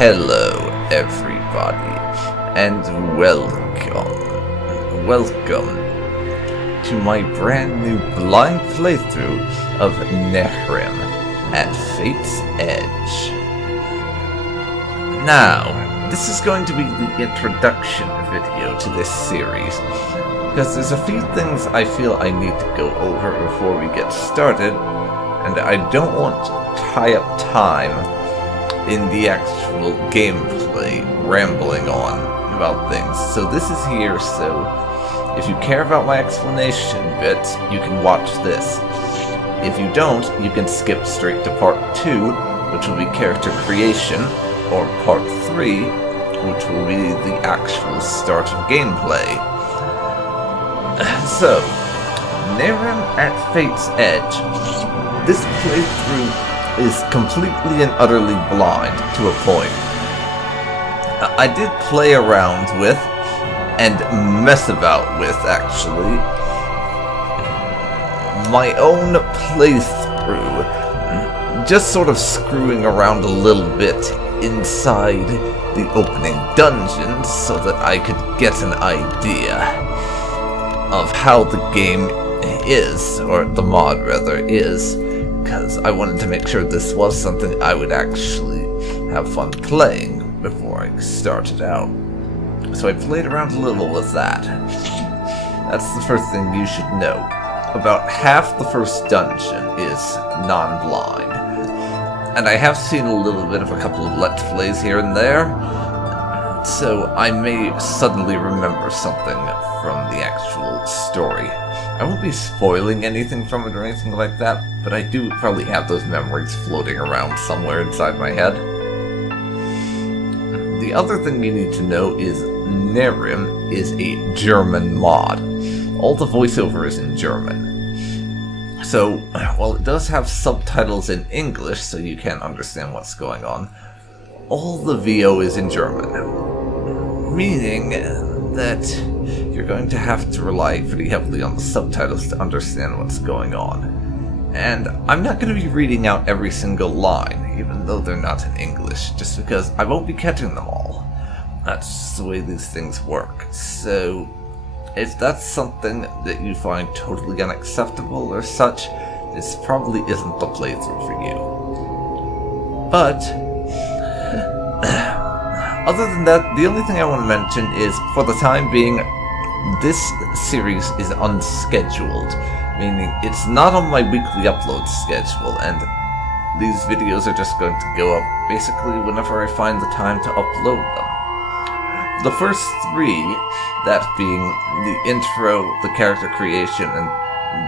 Hello, everybody, and welcome to my brand new blind playthrough of Nehrim at Fate's Edge. Now, this is going to be the introduction video to this series, because there's a few things I feel I need to go over before we get started, and I don't want to tie up time in the actual gameplay rambling on about things. So this is here, so if you care about my explanation bit, you can watch this. If you don't, you can skip straight to part 2, which will be character creation, or part 3, which will be the actual start of gameplay. So, Nehrim at Fate's Edge. This playthrough is completely and utterly blind to a point. I did play around with, and mess about with, actually, my own playthrough, just sort of screwing around a little bit inside the opening dungeons so that I could get an idea of how the game is, or the mod rather is, because I wanted to make sure this was something I would actually have fun playing before I started out. So I played around a little with that. That's the first thing you should know. About half the first dungeon is non-blind. And I have seen a little bit of a couple of Let's Plays here and there, so I may suddenly remember something from the actual story. I won't be spoiling anything from it or anything like that, but I do probably have those memories floating around somewhere inside my head. The other thing you need to know is Nehrim is a German mod. All the voiceover is in German. So, while it does have subtitles in English so you can understand what's going on, all the VO is in German. Meaning that you're going to have to rely pretty heavily on the subtitles to understand what's going on. And I'm not going to be reading out every single line, even though they're not in English, just because I won't be catching them all. That's just the way these things work. So, if that's something that you find totally unacceptable or such, this probably isn't the playthrough for you. But, other than that, the only thing I want to mention is, for the time being, this series is unscheduled, meaning it's not on my weekly upload schedule, and these videos are just going to go up basically whenever I find the time to upload them. The first 3, that being the intro, the character creation, and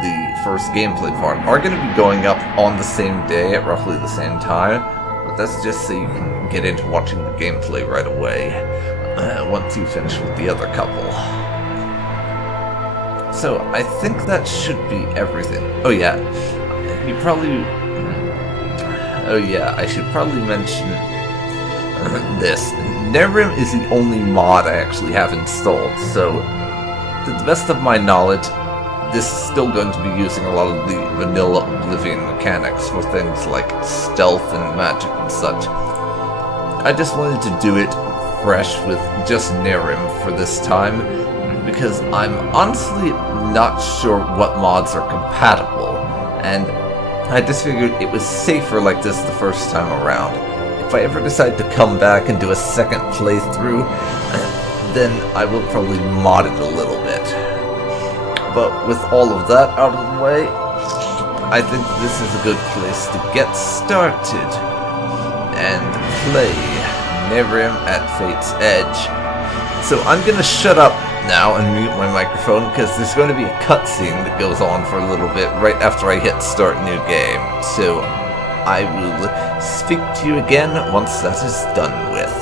the first gameplay part, are going to be going up on the same day at roughly the same time, but that's just so you can get into watching the gameplay right away once you finish with the other couple. So, I think that should be everything. Oh yeah, I should probably mention this. Nehrim is the only mod I actually have installed, so to the best of my knowledge, this is still going to be using a lot of the vanilla Oblivion mechanics for things like stealth and magic and such. I just wanted to do it fresh with just Nehrim for this time, because I'm honestly not sure what mods are compatible, and I just figured it was safer like this the first time around. If I ever decide to come back and do a second playthrough, then I will probably mod it a little bit. But with all of that out of the way, I think this is a good place to get started and play Nehrim at Fate's Edge. So I'm gonna shut up now and mute my microphone, because there's going to be a cutscene that goes on for a little bit right after I hit start new game. So I will speak to you again once that is done with.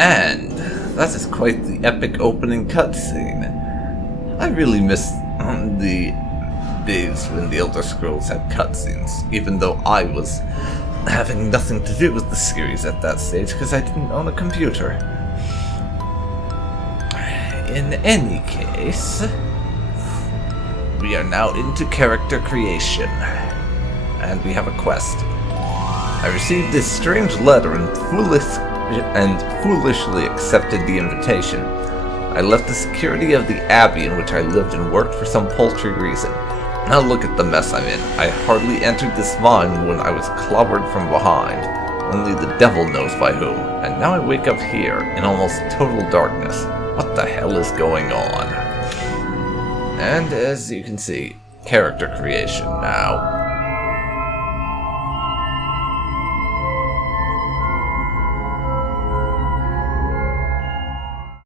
And that is quite the epic opening cutscene. I really miss the days when the Elder Scrolls had cutscenes, even though I was having nothing to do with the series at that stage because I didn't own a computer. In any case, we are now into character creation, and we have a quest. I received this strange letter and foolishly accepted the invitation. I left the security of the abbey in which I lived and worked for some paltry reason. Now look at the mess I'm in. I hardly entered this mine when I was clobbered from behind. Only the devil knows by whom. And now I wake up here in almost total darkness. What the hell is going on? And as you can see, character creation now.